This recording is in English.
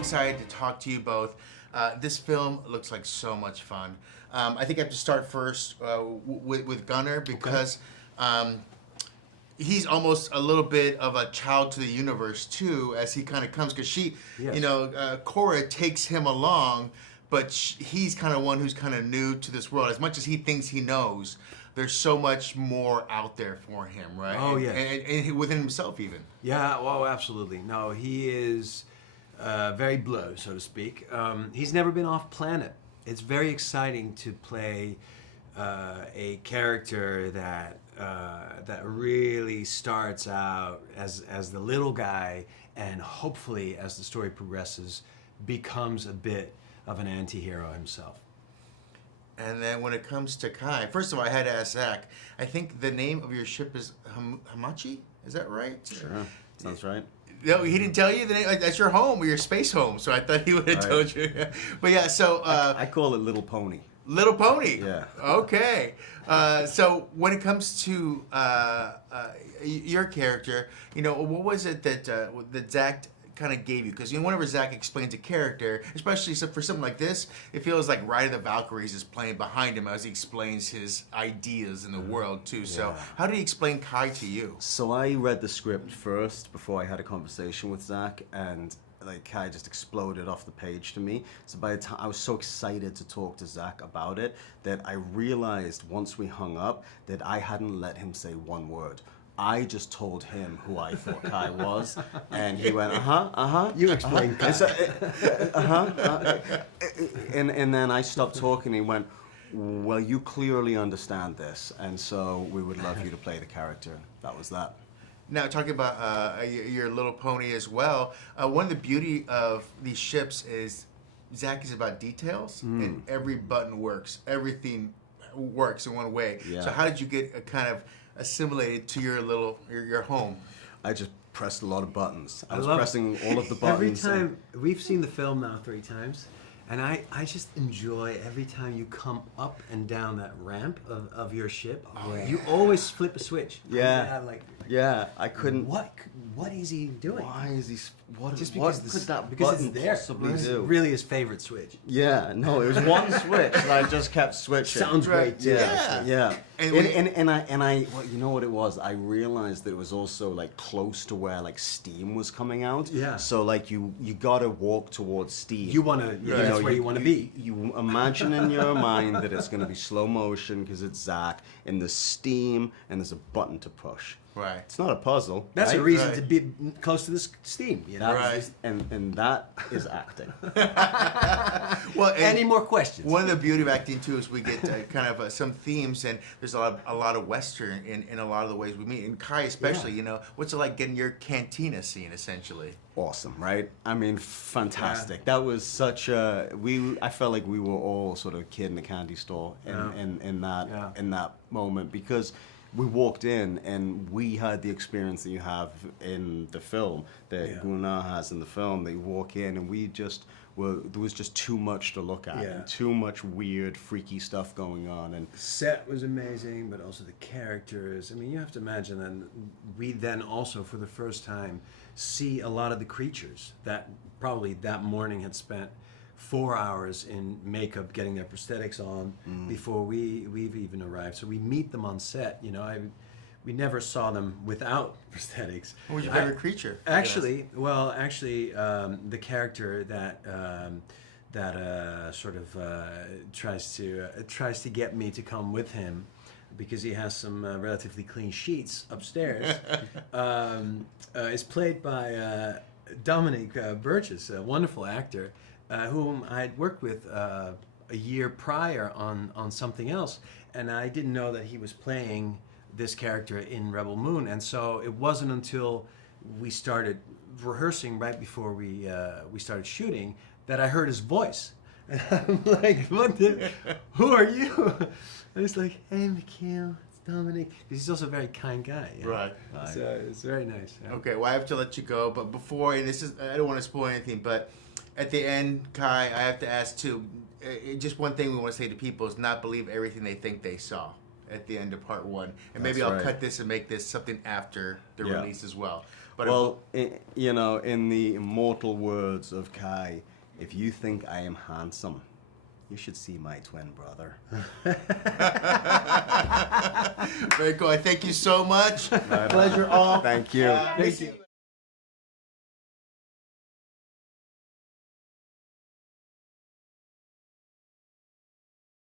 excited to talk to you both. This film looks like so much fun. I think I have to start first with Gunnar because he's almost a little bit of a child to the universe too, as he kind of comes, because Cora takes him along, but he's kind of one who's kind of new to this world. As much as he thinks he knows, there's so much more out there for him, right? Oh, yeah. And within himself even. Yeah, well, absolutely. No, he is very bleu, so to speak. He's never been off planet. It's very exciting to play a character that really starts out as the little guy, and hopefully, as the story progresses, becomes a bit of an anti-hero himself. And then when it comes to Kai, first of all, I had to ask Zach, I think the name of your ship is Hamachi? Is that right? Sure, sounds right. No, he didn't tell you the name. Like, that's your home or your space home. So I thought he would have told you. But yeah, so I call it Little Pony. Little Pony. Yeah. Okay. So when it comes to your character, what was it that Zach kind of gave you? Because whenever Zach explains a character, especially for something like this, it feels like Ride of the Valkyries is playing behind him as he explains his ideas in the world too. So how did he explain Kai to you? So I read the script first before I had a conversation with Zach, and Kai just exploded off the page to me. So by the time I was so excited to talk to Zach about it that I realized once we hung up that I hadn't let him say one word. I just told him who I thought Kai was, and he went, You explained Kai. And then I stopped talking, and he went, well, you clearly understand this, and so we would love you to play the character. That was that. Now, talking about your Little Pony as well, one of the beauty of these ships is Zach is about details, and every button works. Everything works in one way. Yeah. So how did you get kind of assimilated to your home? I just pressed a lot of buttons. I was love pressing all of the Every buttons. time, we've seen the film now 3 times, and I just enjoy every time you come up and down that ramp of your ship. You always flip a switch. Yeah. Yeah, I couldn't. What is he doing? Why is he? What Just what because could that because button it's there. possibly It's do? really his favorite switch. Yeah, no, it was one switch, and I just kept switching. Sounds great too. Yeah, yeah. And I well, you know what it was? I realized that it was also close to where steam was coming out. Yeah. So you gotta walk towards steam. You wanna, that's where you wanna be. You imagine in your mind that it's gonna be slow motion because it's Zach, and there's steam, and there's a button to push. Right. It's not a puzzle. That's right? a reason Right. to be close to this steam. Right. And that is acting. Well, and Any more questions? one of the beauty of acting too is we get kind of some themes, and there's a lot of Western in a lot of the ways we meet. And Kai especially, what's it like getting your cantina scene essentially? Awesome, right? I mean, fantastic. That was such a I felt like we were all sort of a kid in a candy store in that moment, because we walked in and we had the experience that you have in the film, that Gunnar has in the film. They walk in and there was just too much to look at, and too much weird, freaky stuff going on. And Set was amazing, but also the characters. I mean, you have to imagine that we then also, for the first time, see a lot of the creatures that probably that morning had spent 4 hours in makeup getting their prosthetics on before we've even arrived. So we meet them on set. We never saw them without prosthetics. What was your favorite creature? Actually, the character that sort of tries to get me to come with him, because he has some relatively clean sheets upstairs, is played by Dominic Burgess, a wonderful actor, whom I had worked with a year prior on something else, and I didn't know that he was playing this character in Rebel Moon. And so it wasn't until we started rehearsing right before we started shooting that I heard his voice. And I'm like, who are you? And he's like, hey, Michiel, it's Dominic. Because he's also a very kind guy. Right. So it's very nice. Yeah. Okay, well, I have to let you go, but before, and I don't want to spoil anything, but at the end, Kai, I have to ask too, just one thing we want to say to people is not believe everything they think they saw at the end of part 1. And maybe I'll cut this and make this something after the release as well. Well, you know, in the immortal words of Kai, if you think I am handsome, you should see my twin brother. Very cool. I thank you so much. Right on. Pleasure all. Thank you. Thank you.